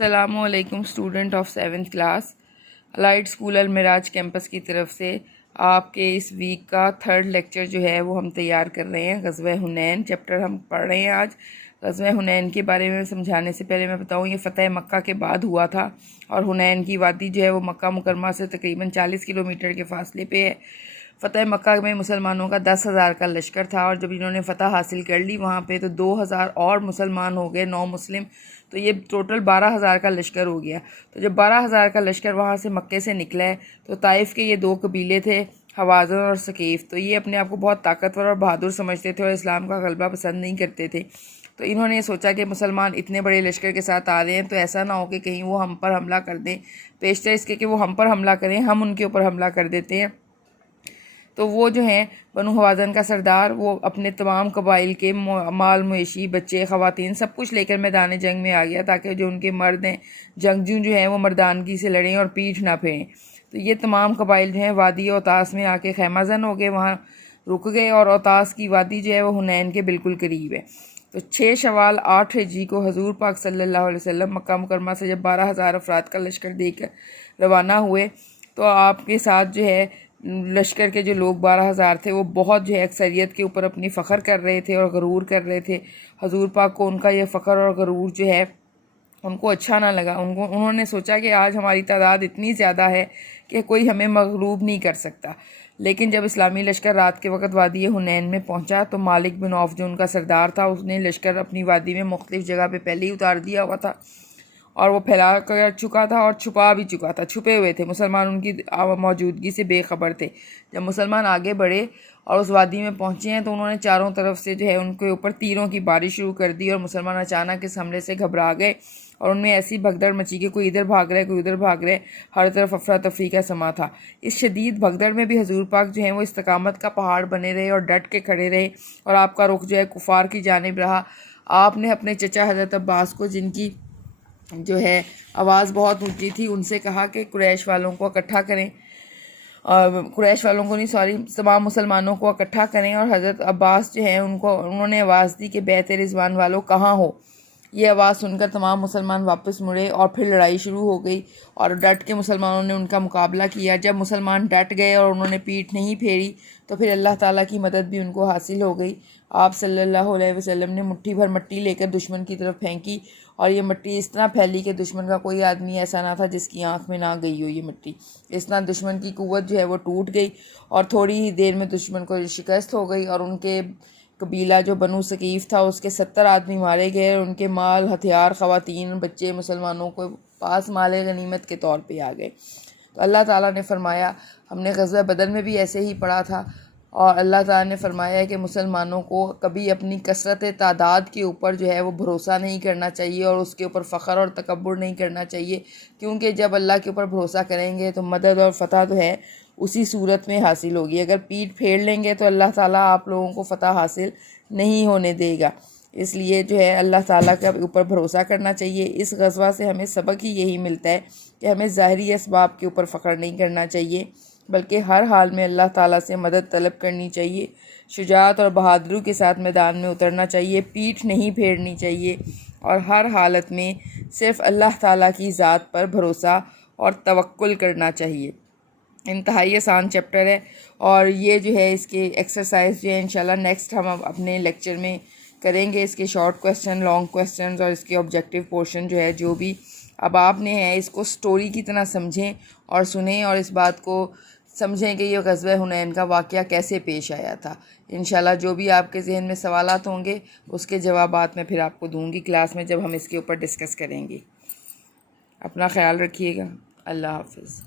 السلام علیکم student of 7th class elite school Almeraj campus کی طرف سے آپ کے اس ویک کا 3rd لیکچر جو ہے وہ ہم تیار کر رہے ہیں۔ غزوہ حنین چیپٹر ہم پڑھ رہے ہیں آج۔ غزوہ حنین کے بارے میں سمجھانے سے پہلے میں بتاؤں یہ فتح مکہ کے بعد ہوا تھا اور حنین کی وادی جو ہے وہ مکہ مکرمہ سے تقریباً 40 کلومیٹر کے فاصلے پہ ہے۔ فتح مکہ میں مسلمانوں کا 10,000 کا لشکر تھا اور جب انہوں نے فتح حاصل کر لی وہاں پہ تو 2,000 اور مسلمان ہو گئے، 9 مسلم، تو یہ ٹوٹل 12,000 کا لشکر ہو گیا۔ تو جب 12,000 کا لشکر وہاں سے مکے سے نکلا ہے تو طائف کے یہ 2 قبیلے تھے، حوازن اور ثقیف، تو یہ اپنے آپ کو بہت طاقتور اور بہادر سمجھتے تھے اور اسلام کا غلبہ پسند نہیں کرتے تھے۔ تو انہوں نے یہ سوچا کہ مسلمان اتنے بڑے لشکر کے ساتھ آ رہے ہیں تو ایسا نہ ہو کہ کہیں وہ ہم پر حملہ کر دیں، بیشتر اس کے کہ وہ ہم پر حملہ کریں، ہم ان کے اوپر حملہ کر دیتے ہیں۔ تو وہ جو ہیں بنو حوازن کا سردار، وہ اپنے تمام قبائل کے مال مویشی، بچے، خواتین سب کچھ لے کر میدان جنگ میں آ گیا تاکہ جو ان کے مرد ہیں جنگجو جو ہیں وہ مردانگی سے لڑیں اور پیٹھ نہ پھیریں۔ تو یہ تمام قبائل جو ہیں وادی اوتاس میں آ کے خیمہ زن ہو گئے، وہاں رک گئے، اور اوتاس کی وادی جو ہے وہ حنین کے بالکل قریب ہے۔ تو 6 شوال 8 ہجری کو حضور پاک صلی اللہ علیہ وسلم مکہ مکرمہ سے جب 12,000 افراد کا لشکر دے کر روانہ ہوئے تو آپ کے ساتھ جو ہے لشکر کے جو لوگ 12,000 تھے وہ بہت جو ہے اکثریت کے اوپر اپنی فخر کر رہے تھے اور غرور کر رہے تھے۔ حضور پاک کو ان کا یہ فخر اور غرور جو ہے ان کو اچھا نہ لگا۔ انہوں نے سوچا کہ آج ہماری تعداد اتنی زیادہ ہے کہ کوئی ہمیں مغلوب نہیں کر سکتا۔ لیکن جب اسلامی لشکر رات کے وقت وادی حنین میں پہنچا تو مالک بن عوف جو ان کا سردار تھا اس نے لشکر اپنی وادی میں مختلف جگہ پہ پہلے ہی اتار دیا ہوا تھا اور وہ پھیلا کر چکا تھا اور چھپا بھی چکا تھا، چھپے ہوئے تھے، مسلمان ان کی موجودگی سے بے خبر تھے۔ جب مسلمان آگے بڑھے اور اس وادی میں پہنچے ہیں تو انہوں نے چاروں طرف سے جو ہے ان کے اوپر تیروں کی بارش شروع کر دی اور مسلمان اچانک اس حملے سے گھبرا گئے اور ان میں ایسی بھگدڑ مچی کہ کوئی ادھر بھاگ رہا ہے، کوئی ادھر بھاگ رہا ہے، ہر طرف افراتفری کا سما تھا۔ اس شدید بھگدڑ میں بھی حضور پاک جو ہیں وہ استقامت کا پہاڑ بنے رہے اور ڈٹ کے کھڑے رہے اور آپ کا رخ جو ہے کفار کی جانب رہا۔ آپ نے اپنے چچا حضرت عباس کو، جن کی جو ہے آواز بہت اونچی تھی، ان سے کہا کہ قریش والوں کو اکٹھا کریں، قریش والوں کو نہیں تمام مسلمانوں کو اکٹھا کریں، اور حضرت عباس جو ہیں انہوں نے آواز دی کہ بیت رضوان والوں کہاں ہو۔ یہ آواز سن کر تمام مسلمان واپس مڑے اور پھر لڑائی شروع ہو گئی اور ڈٹ کے مسلمانوں نے ان کا مقابلہ کیا۔ جب مسلمان ڈٹ گئے اور انہوں نے پیٹھ نہیں پھیری تو پھر اللہ تعالیٰ کی مدد بھی ان کو حاصل ہو گئی۔ آپ صلی اللہ علیہ وسلم نے مٹھی بھر مٹی لے کر دشمن کی طرف پھینکی اور یہ مٹی اس طرح پھیلی کہ دشمن کا کوئی آدمی ایسا نہ تھا جس کی آنکھ میں نہ گئی ہو یہ مٹی۔ اس طرح دشمن کی قوت جو ہے وہ ٹوٹ گئی اور تھوڑی ہی دیر میں دشمن کو شکست ہو گئی اور ان کے قبیلہ جو بنو ثقیف تھا اس کے 70 آدمی مارے گئے اور ان کے مال، ہتھیار، خواتین، بچے مسلمانوں کو پاس مال غنیمت کے طور پہ آ گئے۔ تو اللہ تعالیٰ نے فرمایا، ہم نے غزوہ بدر میں بھی ایسے ہی پڑھا تھا، اور اللہ تعالیٰ نے فرمایا کہ مسلمانوں کو کبھی اپنی کثرت تعداد کے اوپر جو ہے وہ بھروسہ نہیں کرنا چاہیے اور اس کے اوپر فخر اور تکبر نہیں کرنا چاہیے، کیونکہ جب اللہ کے اوپر بھروسہ کریں گے تو مدد اور فتح جو ہے اسی صورت میں حاصل ہوگی۔ اگر پیٹ پھیر لیں گے تو اللہ تعالیٰ آپ لوگوں کو فتح حاصل نہیں ہونے دے گا۔ اس لیے جو ہے اللہ تعالیٰ کے اوپر بھروسہ کرنا چاہیے۔ اس غزوہ سے ہمیں سبق ہی یہی ملتا ہے کہ ہمیں ظاہری اسباب کے اوپر فخر نہیں کرنا چاہیے، بلکہ ہر حال میں اللہ تعالیٰ سے مدد طلب کرنی چاہیے، شجاعت اور بہادری کے ساتھ میدان میں اترنا چاہیے، پیٹھ نہیں پھیرنی چاہیے، اور ہر حالت میں صرف اللہ تعالیٰ کی ذات پر بھروسہ اور توکل کرنا چاہیے۔ انتہائی آسان چیپٹر ہے اور یہ جو ہے اس کے ایکسرسائز جو ہے انشاءاللہ نیکسٹ ہم اپنے لیکچر میں کریں گے۔ اس کے شارٹ کویسچن، لانگ کویسچنز اور اس کے آبجیکٹیو پورشن جو ہے جو بھی اب آپ نے ہے اس کو سٹوری کی طرح سمجھیں اور سنیں اور اس بات کو سمجھیں کہ یہ غزوہ حنین کا واقعہ کیسے پیش آیا تھا۔ انشاءاللہ جو بھی آپ کے ذہن میں سوالات ہوں گے اس کے جوابات میں پھر آپ کو دوں گی کلاس میں جب ہم اس کے اوپر ڈسکس کریں گے۔ اپنا خیال رکھیے گا۔ اللہ حافظ۔